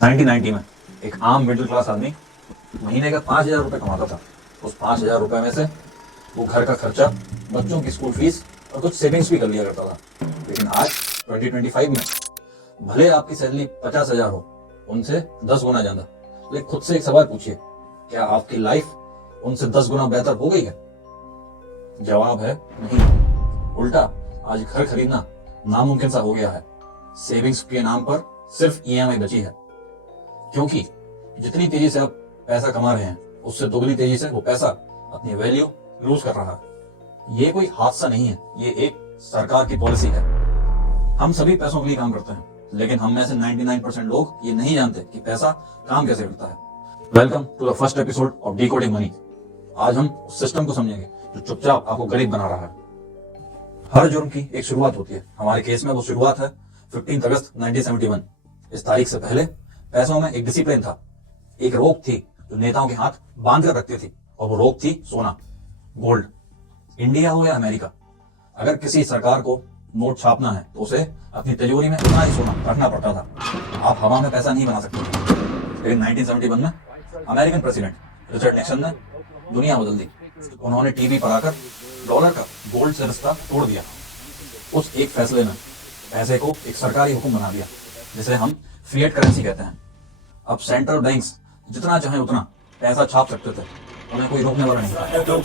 1990 में एक आम मिडिल क्लास आदमी महीने का 5,000 रुपये कमाता था। उस 5,000 रुपये में से वो घर का खर्चा, बच्चों की स्कूल फीस और कुछ सेविंग्स भी कर लिया करता था। लेकिन आज 2025 में भले आपकी सैलरी 50,000 हो, उनसे 10 गुना ज्यादा। लेकिन खुद से एक सवाल पूछिए, क्या आपकी लाइफ उनसे 10 गुना बेहतर हो गई है? जवाब है नहीं। उल्टा आज घर खरीदना नामुमकिन सा हो गया है। सेविंग्स के नाम पर सिर्फ ईएमआई बची है, क्योंकि जितनी तेजी से आप पैसा कमा रहे हैं, उससे दोगुनी तेजी से वो पैसा अपनी वैल्यू लूज कर रहा है। ये कोई हादसा नहीं है, ये एक सरकार की पॉलिसी है। हम सभी पैसों के लिए काम करते हैं, लेकिन हम में से 99% लोग ये नहीं जानते कि पैसा काम कैसे करता है। Welcome to the first episode of decoding money. आज हम उस सिस्टम को समझेंगे जो चुपचाप आपको गरीब बना रहा है। हर जुर्म की एक शुरुआत होती है। हमारे केस में वो शुरुआत है 15 अगस्त 1971। इस तारीख से पहले पैसों में एक डिसिप्लिन था, एक रोक थी जो नेताओं के हाथ बांध कर रखती थी, और वो रोक थी सोना, गोल्ड। इंडिया हो या अमेरिका, अगर किसी सरकार को नोट छापना है तो उसे अपनी तिजोरी में उतना ही सोना रखना पड़ता था। आप हवा में पैसा नहीं बना सकते। लेकिन 1971 में अमेरिकन प्रेसिडेंट रिचर्ड निक्सन ने दुनिया बदल दी। उन्होंने टीवी पर आकर डॉलर का गोल्ड से रिश्ता तोड़ दिया। उस एक फैसले ने पैसे को एक सरकारी हुक्म बना दिया, जिसे हम फिएट करेंसी कहते हैं। अब सेंट्रल बैंक्स जितना चाहे उतना पैसा छाप सकते थे, उन्हें कोई रोकने वाला नहीं था। तो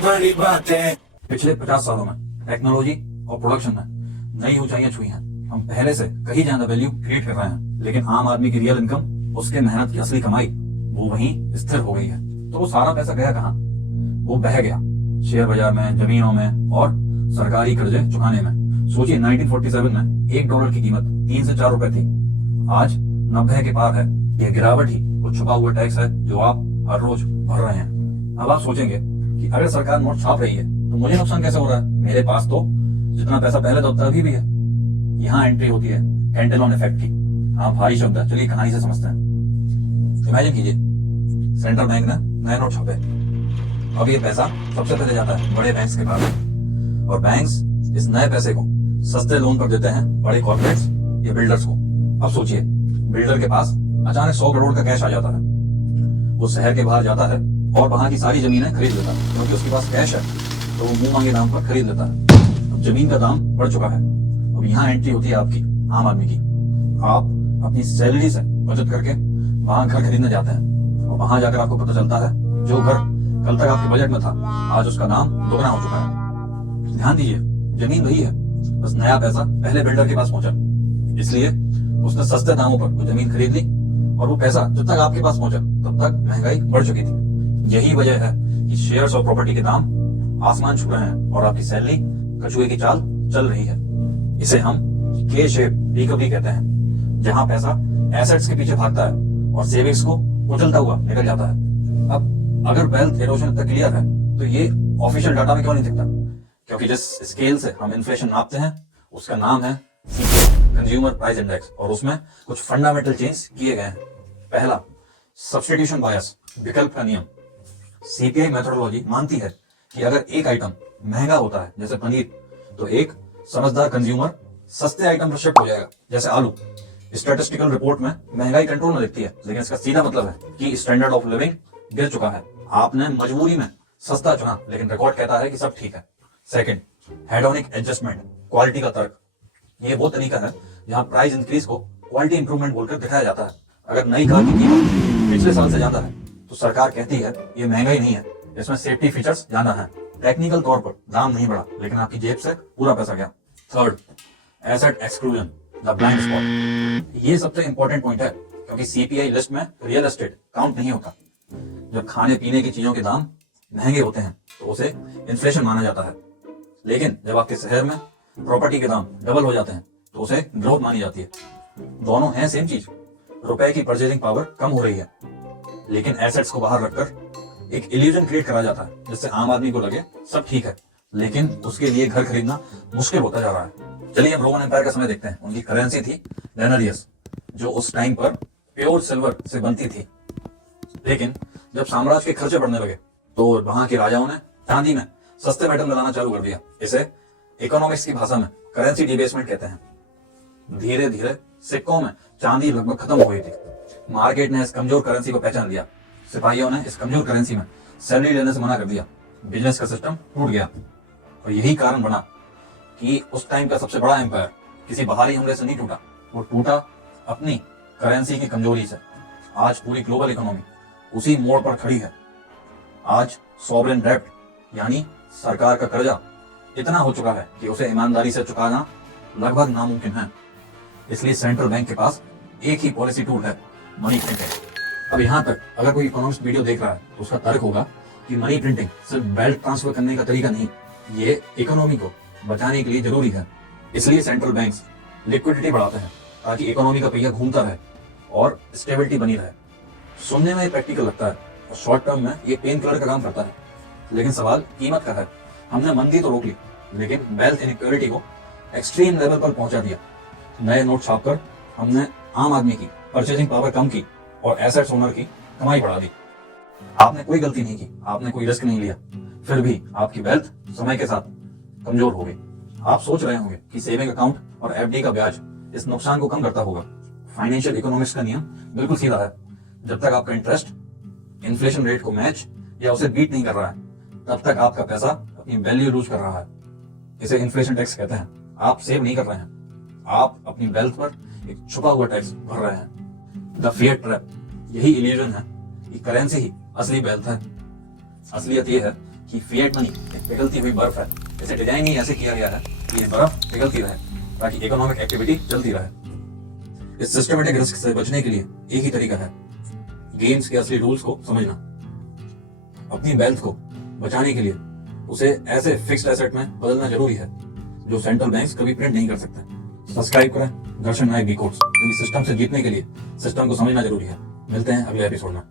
बड़ी बातें। पिछले 50 सालों में टेक्नोलॉजी और प्रोडक्शन ने नई ऊंचाइयां छुई हैं। हम पहले से कहीं ज्यादा वैल्यू क्रिएट कर रहे हैं, लेकिन आम आदमी की रियल इनकम, उसके मेहनत की असली कमाई, वो वहीं स्थिर हो गई है। तो वो सारा पैसा गया कहाँ? वो बह गया शेयर बाजार में, जमीनों में और सरकारी कर्जे चुकाने में। सोचिए, 1947 में $1 की कीमत 3 से 4 रुपए थी, आज 90 के पार है। यह गिरावट ही वो छुपा हुआ टैक्स है जो आप हर रोज भर रहे हैं। अब आप सोचेंगे कि अगर सरकार नोट छाप रही है तो मुझे नुकसान कैसे हो रहा है? मेरे पास तो जितना पैसा पहले था उतना अभी भी है। यहाँ एंट्री होती है कैंटेलॉन इफेक्ट की। हाँ, भारी शब्द है, चलिए कहानी से समझते हैं। इमेजिन कीजिए, सेंट्रल बैंक ने नए नोट छापे। अब ये पैसा सबसे पहले जाता है बड़े बैंक्स के पास, और बैंक्स इस नए पैसे को सस्ते लोन पर देते हैं बड़े कॉर्पोरेट्स या बिल्डर्स को। अब सोचिए, बिल्डर के पास अचानक 100 करोड़ का कैश आ जाता है। वो शहर के बाहर जाता है और वहां की सारी जमीनें खरीद लेता है, क्योंकि उसके पास कैश है तो वो मुंह मांगे दाम पर खरीद लेता है। अब जमीन का दाम बढ़ चुका है। अब यहाँ एंट्री होती है आपकी, आम आदमी की। आप अपनी सैलरी से बचत करके वहां घर खरीदने जाते हैं, और वहां जाकर आपको पता चलता है जो घर कल तक आपके बजट में था, आज उसका दाम दोगुना हो चुका है। ध्यान दीजिए, जमीन वही है, बस नया पैसा पहले बिल्डर के पास पहुंचा, इसलिए उसने सस्ते दामों पर वो जमीन खरीद ली, और वो पैसा जब तक आपके पास पहुंचा तब तक महंगाई बढ़ चुकी थी। यही वजह है कि शेयर्स और प्रॉपर्टी के दाम आसमान छू रहे हैं और आपकी सैलरी कछुए की चाल चल रही है। इसे हम के शेप रिकवरी कहते हैं, जहां पैसा एसेट्स के पीछे भागता है और सेविंग्स को उछलता हुआ निकल जाता है। अब अगर वेल्थ इरोजन इतना क्लियर है तो ये ऑफिशियल डाटा में क्यों नहीं दिखता? क्योंकि जिस स्केल से हम इन्फ्लेशन नापते हैं उसका नाम है CPI, कंज्यूमर प्राइस इंडेक्स, और उसमें कुछ फंडामेंटल चेंज किए गए हैं। पहला, सब्स्टिट्यूशन बायस, विकल्प का नियम। CPI मेथोडोलॉजी मानती है कि अगर एक आइटम महंगा होता है, जैसे पनीर, तो एक समझदार कंज्यूमर सस्ते आइटम पर शिफ्ट हो जाएगा, जैसे आलू। स्टैटिस्टिकल रिपोर्ट में महंगाई कंट्रोल में दिखती है, लेकिन इसका सीधा मतलब है कि स्टैंडर्ड ऑफ लिविंग गिर चुका है। आपने मजबूरी में सस्ता चुना, लेकिन रिकॉर्ड कहता है कि सब ठीक है। सेकंड, हेडोनिक एडजस्टमेंट, क्वालिटी का तर्क। ये वो तरीका है जहां प्राइस इंक्रीज को क्वालिटी इंप्रूवमेंट बोलकर दिखाया जाता है। अगर नई कार की कीमत पिछले साल से ज्यादा है तो सरकार कहती है ये महंगाई नहीं है, इसमें सेफ्टी फीचर्स ज्यादा हैं। टेक्निकल तौर पर दाम नहीं बढ़ा, लेकिन आपकी जेब से पूरा पैसा गया। Third, asset exclusion, the blind spot. ये सबसे इंपॉर्टेंट पॉइंट है, क्योंकि CPI लिस्ट में रियल एस्टेट काउंट नहीं होता। जब खाने पीने की चीजों के दाम महंगे होते हैं तो उसे इन्फ्लेशन माना जाता है, लेकिन जब आपके शहर में प्रॉपर्टी के दाम डबल हो जाते हैं तो उसे ग्रोथ मानी जाती है। दोनों हैं सेम चीज। रुपए की परचेजिंग पावर कम हो रही है, लेकिन एसेट्स को बाहर रखकर एक इल्यूजन क्रिएट करा जाता है, जिससे आम आदमी को लगे सब ठीक है, लेकिन उसके लिए घर खरीदना मुश्किल होता जा रहा है। चलिए अब रोमन एम्पायर का समय देखते हैं। उनकी करेंसी थी डेनारियस, जो उस टाइम पर प्योर सिल्वर से बनती थी। लेकिन जब साम्राज्य के खर्चे बढ़ने लगे तो वहां के राजाओं ने चांदी में सस्ते मेटल मिलाना चालू कर दिया। इसे इकोनॉमिक्स की भाषा में करेंसी डिबेसमेंट कहते हैं। धीरे धीरे सिक्कों में चांदी लगभग खत्म हो गई थी। मार्केट ने इस कमजोर करेंसी को पहचान लिया। सिपाहियों ने इस कमजोर करेंसी में सैलरी लेने से मना कर दिया। बिजनेस का सिस्टम टूट गया और यही कारण बना कि उस टाइम का सबसे बड़ा एम्पायर किसी बाहरी हमले से नहीं टूटा, वो टूटा अपनी करेंसी की कमजोरी से। आज पूरी ग्लोबल इकोनॉमी उसी मोड़ पर खड़ी है। आज सॉवरेन डेब्ट यानी सरकार का कर्जा इतना हो चुका है कि उसे ईमानदारी से चुकाना लगभग नामुमकिन है। इसलिए सेंट्रल बैंक के पास एक ही पॉलिसी टूल है, मनी प्रिंटिंग। अब यहाँ तक अगर कोई इकोनॉमिस्ट वीडियो देख रहा है तो उसका तर्क होगा कि मनी प्रिंटिंग सिर्फ वेल्थ ट्रांसफर करने का तरीका नहीं, ये इकोनॉमी को बचाने के लिए जरूरी है। इसलिए सेंट्रल बैंक्स लिक्विडिटी बढ़ाते हैं ताकि इकोनॉमी का पहिया घूमता रहे और स्टेबिलिटी बनी रहे। सुनने में प्रैक्टिकल लगता है और शॉर्ट टर्म में ये पेन किलर का काम करता है, लेकिन सवाल कीमत का है। हमने मंदी तो रोक ली, लेकिन वेल्थ इनइक्वालिटी को एक्सट्रीम लेवल पर पहुंचा दिया। नए नोट छापकर हमने आम आदमी की परचेजिंग पावर कम की और एसेट्स ओनर की कमाई बढ़ा दी। आपने कोई गलती नहीं की, आपने कोई रिस्क नहीं लिया, फिर भी आपकी वेल्थ समय के साथ कमजोर हो गई। आप सोच रहे होंगे कि सेविंग अकाउंट और एफडी का ब्याज इस नुकसान को कम करता होगा। फाइनेंशियल इकोनॉमिक्स का नियम बिल्कुल सीधा है। जब तक आपका इंटरेस्ट इन्फ्लेशन रेट को मैच या उसे बीट नहीं कर रहा है, तब तक आपका पैसा अपनी वैल्यू लूज कर रहा है। इसे इन्फ्लेशन टैक्स कहते हैं। आप सेव नहीं कर रहे हैं, आप अपनी वेल्थ पर एक छुपा हुआ टैक्स भर रहे हैं। द फिएट ट्रैप, यही इल्यूजन है कि करेंसी ही असली वेल्थ है। असलियत यह है कि फिएट मनी एक पिघलती हुई बर्फ है। इसे डिजाइन ही ऐसे किया गया है कि ये बर्फ पिघलती रहे ताकि इकोनॉमिक एक्टिविटी चलती रहे। इस सिस्टमेटिक रिस्क से बचने के लिए एक ही तरीका है, गेम्स के असली रूल्स को समझना। अपनी वेल्थ को बचाने के लिए उसे ऐसे फिक्स्ड एसेट में बदलना जरूरी है जो सेंट्रल बैंक्स कभी प्रिंट नहीं कर सकते। सब्सक्राइब करें दर्शन नायक बी कोर्स, क्योंकि सिस्टम से जीतने के लिए सिस्टम को समझना जरूरी है। मिलते हैं अगले एपिसोड में।